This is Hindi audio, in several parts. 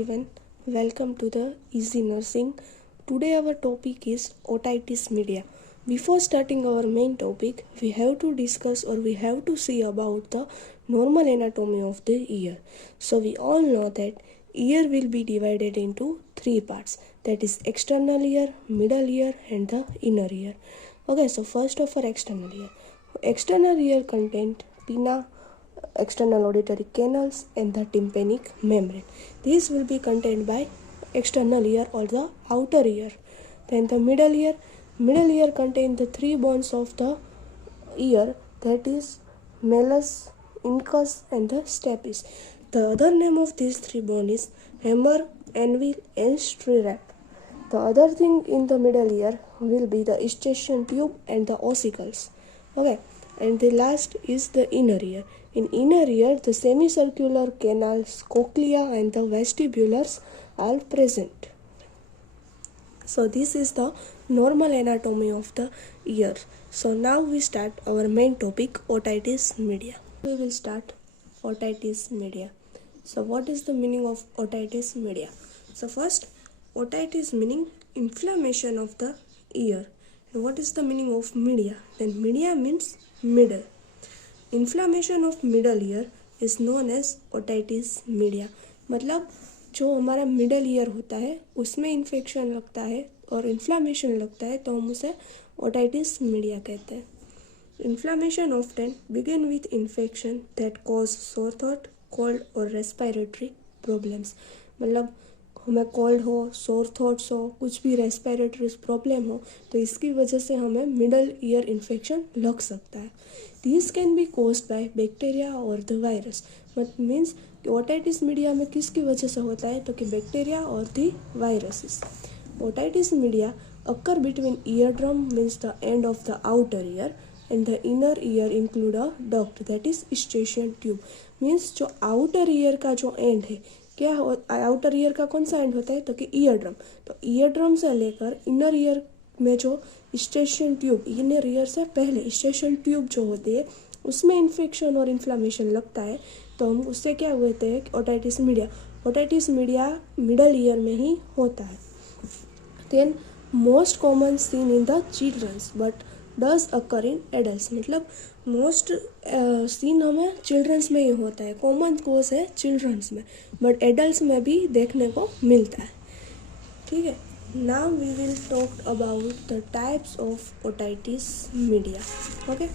everyone, welcome to the Easy Nursing. Today our topic is otitis media. Before starting our main topic, we have to discuss or we have to see about the normal anatomy of the ear. So we all know that ear will be divided into three parts, that is external ear, middle ear and the inner ear. Okay, so first of all external ear. External ear contains pinna, external auditory canals and the tympanic membrane. These will be contained by external ear or the outer ear. Then the middle ear contains the three bones of the ear, that is malleus, incus and the stapes. The other name of these three bones is hammer, anvil and stirrup. The other thing in the middle ear will be the eustachian tube and the ossicles. Okay, and the last is the inner ear. In inner ear, the semicircular canals, cochlea and the vestibulars are present. So this is the normal anatomy of the ear. So now we start our main topic, otitis media. We will start otitis media. So what is the meaning of otitis media? So first, otitis meaning inflammation of the ear. And what is the meaning of media? Then media means middle. Inflammation of middle ear is known as otitis media. मतलब जो हमारा मिडल ईयर होता है उसमें इन्फेक्शन लगता है और इन्फ्लामेशन लगता है तो हम उसे ओटाइटिस मीडिया कहते हैं. Inflammation often begin with infection that cause sore throat, cold और रेस्पिरेटरी प्रॉब्लम्स. मतलब हमें कोल्ड हो, सोर थ्रोट्स हो, कुछ भी रेस्पिरेटरी प्रॉब्लम हो तो इसकी वजह से हमें मिडल ईयर इन्फेक्शन लग सकता है. This can be caused by bacteria और द वायरस. मतलब मीन्स ओटाइटिस मीडिया में किसकी वजह से होता है तो कि बैक्टीरिया और the viruses. Otitis media occur between ear drum means the end of the outer ear and the inner ear include a duct that is eustachian tube. Means जो आउटर ईयर का जो एंड है, क्या आउटर ईयर का कौन सा एंड होता है तो कि ईयर ड्रम. तो ईयर ड्रम से लेकर इनर ईयर में जो eustachian ट्यूब, इनर ईयर से पहले eustachian ट्यूब जो होती है उसमें इन्फेक्शन और इन्फ्लामेशन लगता है तो हम उससे क्या बोलते हैं otitis media. Otitis media middle ear में ही होता है. Then most common seen in the childrens but does occur in adults. मतलब मोस्ट सीन हमें चिल्ड्रंस में ही होता है, कॉमन कोज है चिल्ड्रंस में, बट एडल्ट्स में भी देखने को मिलता है. ठीक है. Now we will talk about the types of otitis media. Okay,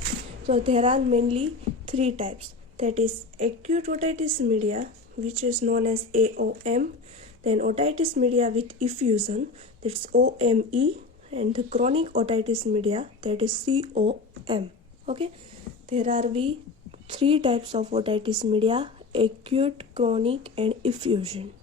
so there are mainly three types, that is acute otitis media which is known as AOM, then otitis media with effusion, that's OME, and the chronic otitis media, that is COM. Okay, there are three types of otitis media: acute, chronic and effusion.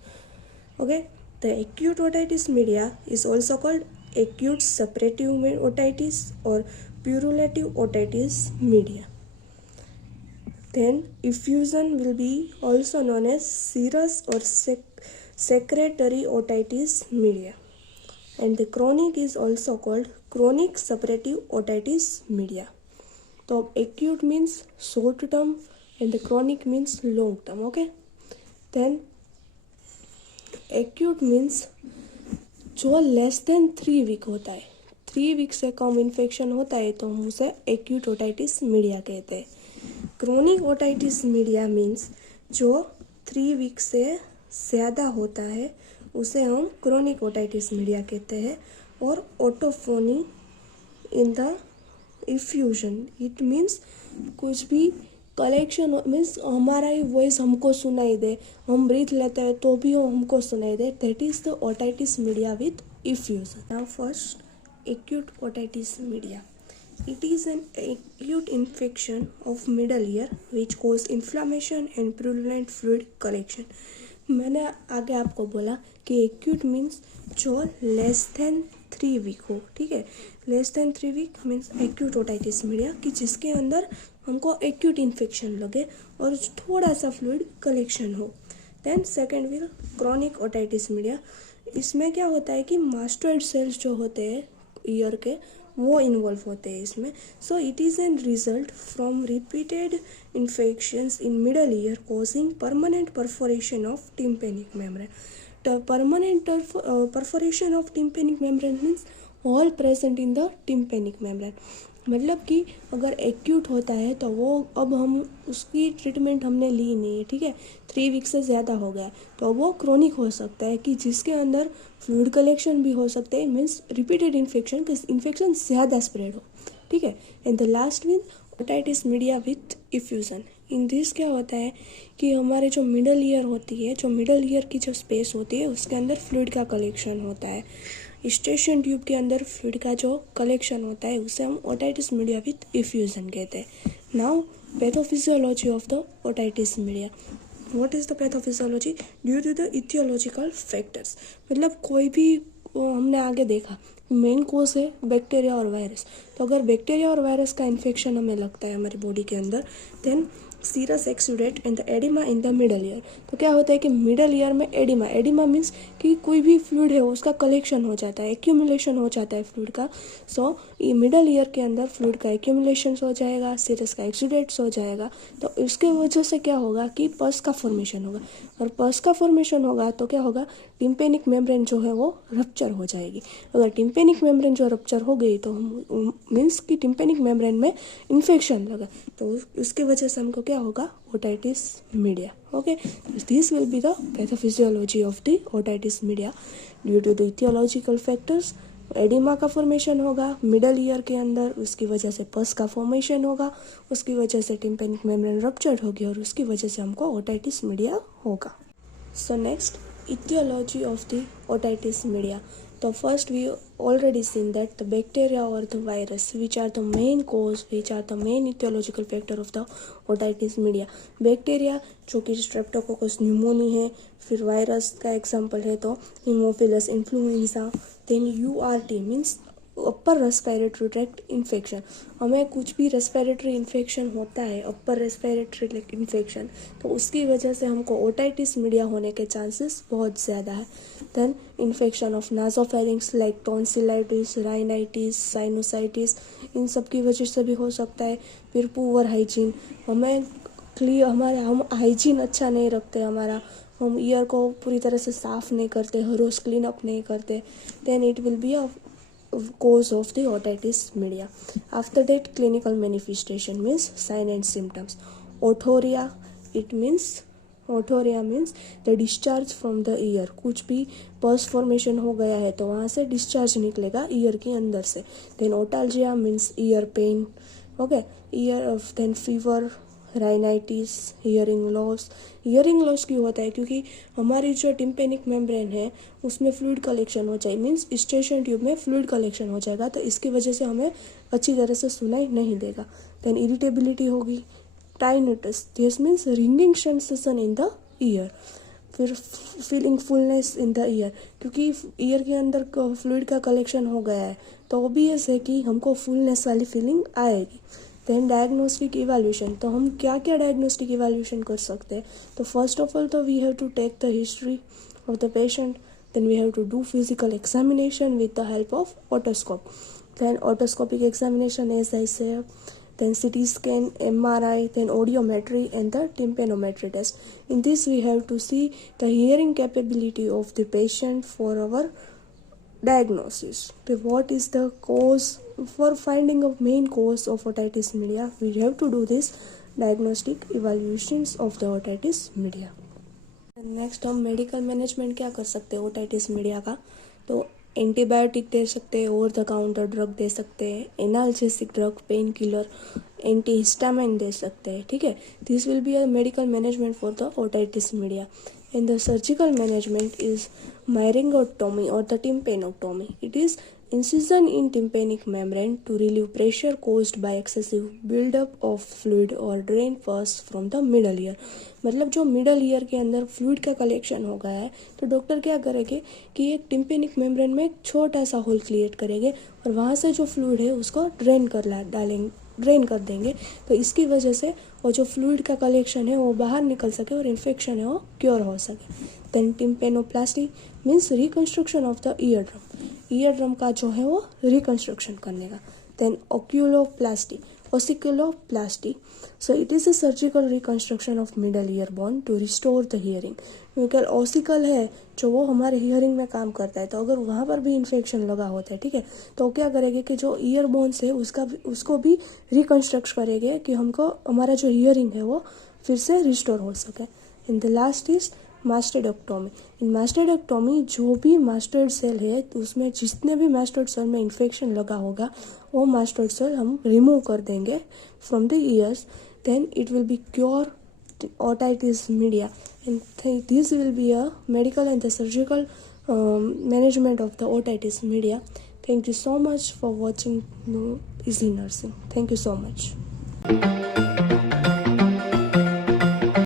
Okay, the acute otitis media is also called acute suppurative otitis or purulative otitis media. Then effusion will be also known as serous or secretory otitis media. And the chronic is also called chronic suppurative otitis media. So acute means short term and the chronic means long term. Okay. Then acute means जो लेस देन 3 वीक होता है, 3 वीक से कम इन्फेक्शन होता है तो हम उसे एक्यूट ओटाइटिस मीडिया कहते हैं. क्रोनिक ओटाइटिस मीडिया मीन्स जो 3 वीक से ज़्यादा होता है उसे हम क्रोनिक ओटाइटिस मीडिया कहते हैं. और autophony in the effusion, it means कुछ भी कलेक्शन मीन्स हमारा ही वॉइस हमको सुनाई दे, हम ब्रीथ लेते हैं तो भी हमको सुनाई दे, that is the otitis media with effusion. Now first acute otitis media. It is an acute infection of middle ear which cause inflammation and purulent fluid collection. मैंने आगे आपको बोला कि एक्यूट मीन्स जो लेस देन 3 वीक हो. ठीक है, less than 3 week means acute otitis media, कि जिसके अंदर हमको एक्यूट इन्फेक्शन लगे और थोड़ा सा फ्लूइड कलेक्शन हो. Then second will chronic otitis media. इसमें क्या होता है कि मास्टोइड सेल्स जो होते हैं ईयर के वो इन्वॉल्व होते हैं इसमें. So it is N result from repeated infections in middle ear causing permanent perforation of tympanic membrane. permanent perforation of tympanic membrane means all present in the tympanic membrane. मतलब कि अगर एक्यूट होता है तो वो अब हम उसकी ट्रीटमेंट हमने ली नहीं है, ठीक है, 3 वीक से ज़्यादा हो गया, तो वो क्रोनिक हो सकता है कि जिसके अंदर फ्लूइड कलेक्शन भी हो सकते हैं, मीन्स रिपीटेड इन्फेक्शन, कि इन्फेक्शन ज़्यादा स्प्रेड हो, ठीक है. And the last mean otitis media with effusion. In this क्या होता है कि हमारे जो मिडल ईयर होती है, जो मिडल ईयर की जो स्पेस होती है उसके अंदर फ्लूइड का कलेक्शन होता है. स्टेशन ट्यूब के अंदर फ्लूइड का जो कलेक्शन होता है उसे हम ओटाइटिस मीडिया विथ इफ्यूज़न कहते हैं. Now pathophysiology of the otitis media. What is the pathophysiology? Due to the etiological factors. मतलब कोई भी हमने आगे देखा मेन कोज है बैक्टीरिया और वायरस. तो अगर बैक्टीरिया और वायरस का इन्फेक्शन हमें लगता है हमारी बॉडी के अंदर, then serous exudate and the edema in the middle ear. तो क्या होता है कि मिडल ईयर में एडिमा मीन्स कि कोई भी फ्लूइड है उसका कलेक्शन हो जाता है, एक्यूमुलेशन हो जाता है फ्लूइड का. सो ये मिडल ईयर के अंदर फ्लूइड का एक्यूमुलेशन हो जाएगा, सीरस का एक्सुडेट्स हो जाएगा. तो इसके वजह से क्या होगा कि पस का फॉर्मेशन होगा, और पस का फॉर्मेशन होगा तो क्या होगा, टिम्पेनिक मेम्ब्रेन जो है वो रप्चर हो जाएगी. अगर टिम्पेनिक मेम्ब्रेन जो रप्चर हो गई तो मीन्स कि टिम्पेनिक मेम्ब्रेन में इन्फेक्शन लगा, तो उसकी वजह से हमको क्या होगा, otitis media. Okay, this will be the pathophysiology of the otitis media. Due to the etiological factors edema का फॉर्मेशन होगा मिडल ईयर के अंदर, उसकी वजह से पस का फॉर्मेशन होगा, उसकी वजह से टिम्पेनिक मेम्ब्रेन रप्चर होगी और उसकी वजह से हमको ओटाइटिस मीडिया होगा. So next, etiology of the otitis media. So first we already seen that the bacteria or the virus which are the main cause, which are the main etiological factor of the otitis media. Bacteria जो कि स्ट्रेप्टोकोकस न्यूमोनी है, फिर वायरस का एग्जांपल है तो Haemophilus influenza, then URT means upper respiratory tract infection. हमें कुछ भी रेस्पिरेटरी इन्फेक्शन होता है, अपर रेस्पिरेटरी इन्फेक्शन, तो उसकी वजह से हमको ओटाइटिस मीडिया होने के चांसेस बहुत ज़्यादा है. Then infection of nasopharynx like tonsillitis, rhinitis, sinusitis, इन सब की वजह से भी हो सकता है. फिर पुअर हाइजीन, हम हाइजीन अच्छा नहीं रखते, हम ईयर को पूरी तरह से साफ़ नहीं करते, हर रोज़ क्लीन अप नहीं करते, then it will be a cause of the otitis media. After that, clinical manifestation means sign and symptoms. Otorrhea means the discharge from the ear. कुछ भी पस फॉर्मेशन हो गया है तो वहाँ से डिस्चार्ज निकलेगा ईयर के अंदर से. Then otalgia means ear pain. Okay, then fever, rhinitis, hearing loss क्यों होता है? क्योंकि हमारी जो टिम्पेनिक मेम्ब्रेन है उसमें फ्लूइड कलेक्शन हो जाए, मीन्स स्टेशन ट्यूब में फ्लूइड कलेक्शन हो जाएगा, तो इसकी वजह से हमें अच्छी तरह से सुनाई नहीं देगा. देन इरिटेबिलिटी होगी. Tinnitus, this means ringing sensation in the ear. फिर feeling fullness in the ear, क्योंकि ईयर के अंदर फ्लूइड का कलेक्शन हो गया है तो ऑब्वियस है कि हमको फुलनेस वाली फीलिंग आएगी. देन डायग्नोस्टिक इवैल्यूएशन, तो हम क्या क्या डायग्नोस्टिक इवैल्यूएशन कर सकते हैं? तो फर्स्ट ऑफ ऑल तो we have to take the history of the patient. Then we have to do physical examination with the help of otoscope. Then otoscopic examination as I say, then CT scan, MRI, then audiometry and the tympanometry test. In this we have to see the hearing capability of the patient for our diagnosis. So what is the cause? For finding a main cause of otitis media, we have to do this diagnostic evaluations of the otitis media. Next हम मेडिकल मैनेजमेंट क्या कर सकते हैं ओटाइटिस मीडिया का? तो एंटीबायोटिक दे सकते हैं, ओवर द काउंटर ड्रग दे सकते हैं, analgesic drug, pain killer, anti histamine दे सकते हैं, ठीक है. This will be a medical management for the otitis media. In the surgical management is myringotomy or the tympanotomy. It is incision in tympanic membrane to relieve pressure caused by excessive buildup of fluid or drain pus from the middle ear. मतलब जो मिडल ईयर के अंदर फ्लूइड का कलेक्शन हो गया है तो डॉक्टर क्या करेंगे कि एक टिम्पेनिक मेम्ब्रेन में एक छोटा सा होल क्रिएट करेंगे और वहाँ से जो फ्लूइड है उसको ड्रेन कर देंगे. तो इसकी वजह से वो जो फ्लूइड का कलेक्शन है वो बाहर निकल सके और इन्फेक्शन है वो क्योर हो सके. Then tympanoplasty means reconstruction of the ear drum का जो है वो रिकन्स्ट्रक्शन करने का. Then ossiculoplasty ossiculoplasty. So it is a surgical reconstruction of middle ear bone to restore the hearing. क्योंकि ओसिकल है जो वो हमारे हियरिंग में काम करता है, तो अगर वहाँ पर भी इन्फेक्शन लगा होता है, ठीक है, तो क्या करेंगे कि जो ईयर बोन्स है उसको भी रिकन्स्ट्रक्ट करेंगे कि हमको हमारा जो हियरिंग है वो फिर से रिस्टोर हो सके. And the last is mastoidectomy. इन मास्टेडोक्टोमी जो भी मास्टर्ड सेल है तो उसमें जितने भी मास्टर्ड सेल में इन्फेक्शन लगा होगा वो मास्टर्ड सेल हम रिमूव कर देंगे from the ears. Then it will be cure otitis media, and this will be a medical and the surgical management of the otitis media. Thank you so much for watching Easy Nursing. Thank you so much.